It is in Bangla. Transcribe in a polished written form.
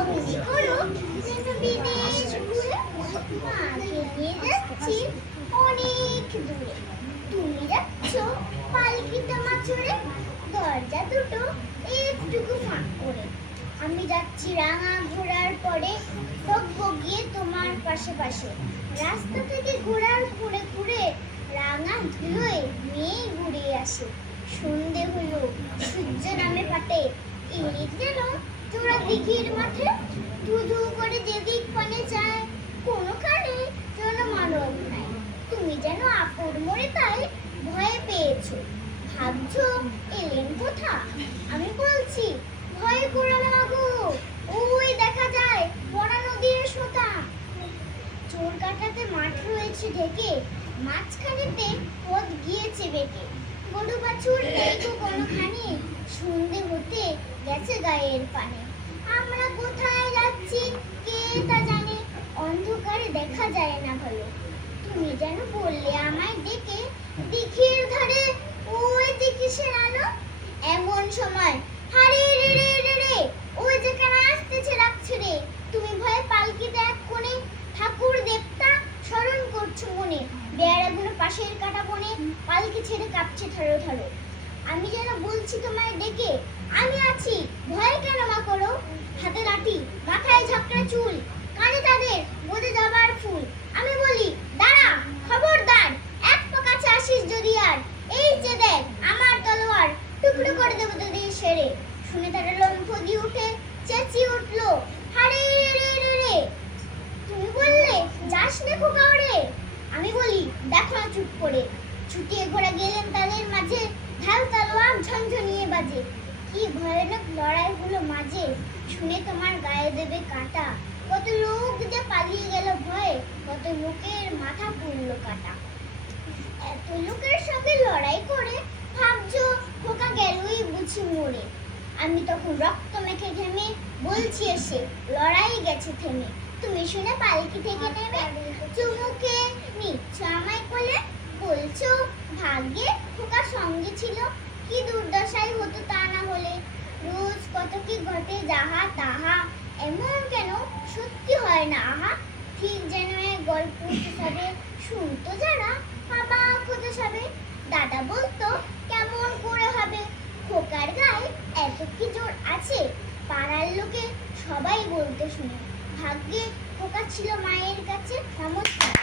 অমনি করো যেন বিদেশ ঘুরে মাকে নিয়ে যাচ্ছি অনেক দূরে। তুমি যাচ্ছ পালকিতে মাছুরে, দরজা দুটো একটুকু ফাঁক করে। আমি যাচ্ছি রাঙা ঘোড়ার পরে, বকবকিয়ে তোমার পাশে পাশে। রাস্তা থেকে ঘোড়ার ঘুরে ঘুরে রাঙা ধুলোয় মেয়ে ঘুরে আসে। সন্ধে হলো, সূর্য নামে পাটে, ইলিশ যেন চোরা দিঘির মাঠে। ধু ধু করে যেদিক পানে যায়, কোনোখানে যেন মানব নাই। তুমি যেন আপদ মরে তাই ভয় পেয়েছো, ভাবছো এলেন কোথা। আমি বলছি ভয় করো না গো, ওই দেখা যায় বড়া নদীর সোতা। চোর কাটাতে মাঠ রয়েছে ঢেকে, মাঝখানেতে পথ গিয়েছে বেঁকে। গরু বাছুর নেই গো কোনোখানে, সন্ধে হতে গেছে গায়ের পানে। আমরা কোথায় যাচ্ছি কে তা জানে, অন্ধকারে দেখা যায় না ভালো। তুমি যেন বললে আমায় ডেকে, দিঘির ধারে ওই যে কিসের আলো। এমন সময় হারে রে রে রে রে, ওই যে কেন আসতেছে রাগ ছেড়ে। তুমি ভয়ে পালকিতে এক কোণে, ঠাকুর দেবতা স্মরণ করছো মনে। বেড়াগুলো পাশের কাটা বনে, পালকি ছেড়ে কাঁপছে থারো থারো। আমি যেন বলছি তোমায় ডেকে, আমি আছি ভয় কেন মা করো। হাতে লাঠি, মাথায় ঝাপটা চুল, কানে তাদের বোঝে যাবার ফুল। আমি বলি দাঁড়া খবরদার, এক পা কাছে আসিস যদি আর। এই যে দেখ আমার তলোয়ার, টুকরো করে দেবো তোদের সেরে। শুনে তারা লম্ফ দিয়ে উঠে চেঁচিয়ে উঠলো, হারে রে রে রে। তুমি বললে যাস না খোকা ওরে। আমি বলি দেখো না চুপ করে। ছুটিয়ে ঘোড়া গেলেন তাদের মাঝে, ঢাল তলোয়ার ঝনঝনিয়ে বাজে। কি ভয়ানক লড়াই হলো মাঝে, শুনে তোমার গায়ে দেবে কাটা। কত লোক যে পালিয়ে গেল ভয়ে, কত লোকের মাথা পুড়লো কাটা। এত লোকের সঙ্গে লড়াই করে ভাবছো খোকা গেলই বুঝি মরে। আমি তখন রক্ত মেখে ঘেমে বলছি এসে, লড়াই গেছে থেমে। তুমি শুনে পালকি থেকে নেমে চুমুকে নিচ্ছ আমায় কোলে, বলছো ভাগ্যে খোকা সঙ্গে ছিল, কি দুর্দশাই হতো তা না হলে। রোজ কত কি ঘটে যাহা তাহা, এমন কেন সত্যি হয় না আহা। ঠিক যেন এক গল্প হিসাবে শুনতো যারা অবাক হতে সবে। দাদা বলতো কেমন করে হবে, খোকার গায়ে এত কি জোর আছে। পাড়ার লোকে সবাই বলতে শুনে, ভাগ্যে খোকা ছিল মায়ের কাছে। নমস্কার।